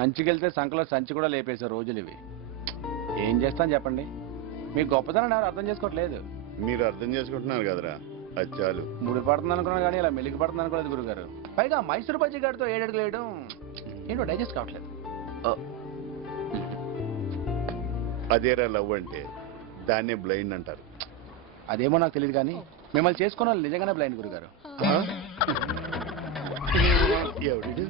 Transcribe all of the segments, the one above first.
మంచికెళ్తే సంకలో సంచి కూడా లేపేసే రోజులు ఇవి. ఏం చేస్తాను చెప్పండి? మీ గొప్పతనం ఎవరు అర్థం చేసుకోవట్లేదు. మీరు అర్థం చేసుకుంటున్నారు కదరా, అది చాలు. ముడి పడుతుంది అనుకున్నాను కానీ ఇలా మెలిగి పడుతుంది అనుకోలేదు గురుగారు. పైగా మైసూరు బజ్జీ గారితో 7 అడుగులు వేయడం ఏంటో డైజెస్ట్ కావట్లేదు. అదేరా లవ్ అంటే, దాన్నే బ్లైండ్ అంటారు. అదేమో నాకు తెలియదు కానీ మిమ్మల్ని చేసుకున్న వాళ్ళు నిజంగానే బ్లైండ్ గురుగారు. ఎవడు?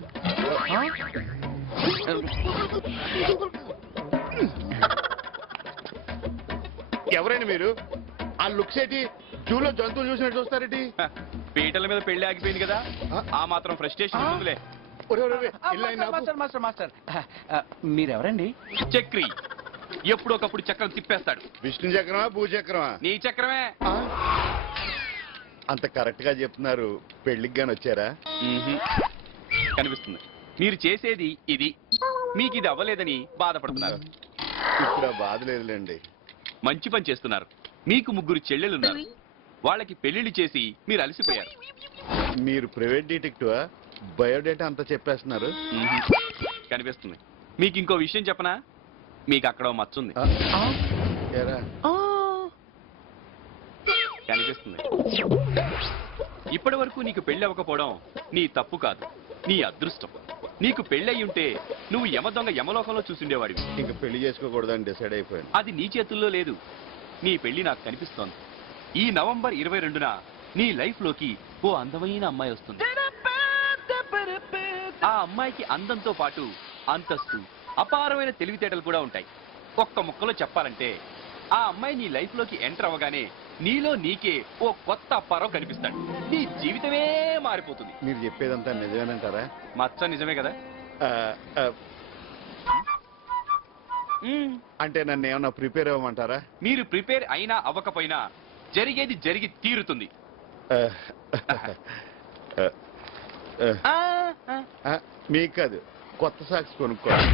ఎవరైనా మీరు? ఆ లుక్స్ ఏంటి? జూలో జంతువులు చూసినట్టు చూస్తారేంటి? పీటల మీద పెళ్లి ఆగిపోయింది కదా, ఆ మాత్రం ఫ్రస్ట్రేషన్ ఉంటుందిలే. మాస్టర్ మాస్టర్ మీరెవరండి? చక్రి ఎప్పుడొకప్పుడు చక్రం తిప్పేస్తాడు. విష్ణు చక్రమా, భూచక్రమా? నీ చక్రమే. అంత కరెక్ట్ గా చెప్తున్నారు. పెళ్లికి గాని వచ్చారా? కనిపిస్తుంది. మీరు చేసేది ఇది, మీకు ఇది అవ్వలేదని బాధపడుతున్నారు. ఇప్పుడు ఆ బాధ లేదులేండి. మంచి పని చేస్తున్నారు. మీకు 3 చెల్లెలున్నారు. వాళ్ళకి పెళ్లిళ్ళు చేసి మీరు అలసిపోయారు. మీరు ప్రైవేట్ డిటెక్టివా? బయోడేటా అంతా చెప్పేస్తున్నారు. కనిపిస్తుంది. మీకు ఇంకో విషయం చెప్పనా? మీకు అక్కడ ఓ మచ్చ ఉంది. ఏరా? కనిపిస్తుంది. ఇప్పటి వరకు నీకు పెళ్లి అవ్వకపోవడం నీ తప్పు కాదు, నీ అదృష్టం. నీకు పెళ్లి అయి ఉంటే నువ్వు యమ దొంగ యమలోకంలో చూసుండేవాడివి. ఇంక పెళ్లి చేసుకోకూడదని డిసైడ్ అయిపోయాను. అది నీ చేతుల్లో లేదు. నీ పెళ్లి నాకు కనిపిస్తోంది. ఈ నవంబర్ 22న నీ లైఫ్ లోకి ఓ అందమైన అమ్మాయి వస్తుంది. ఆ అమ్మాయికి అందంతో పాటు అంతస్తు, అపారమైన తెలివితేటలు కూడా ఉంటాయి. ఒక్క ముక్కలో చెప్పాలంటే ఆ అమ్మాయి నీ లైఫ్ లోకి ఎంటర్ అవ్వగానే నీలో నీకే ఓ కొత్త అప్పారావు కనిపిస్తాడు. నీ జీవితమే మారిపోతుంది. మీరు చెప్పేదంతా నిజమేనంటారా? మచ్చ నిజమే కదా. అంటే నన్ను ఏమన్నా ప్రిపేర్ అవ్వమంటారా? మీరు ప్రిపేర్ అయినా అవ్వకపోయినా జరిగేది జరిగి తీరుతుంది. మీకు కాదు, కొత్త సాక్స్ కొనుక్కోవాలి.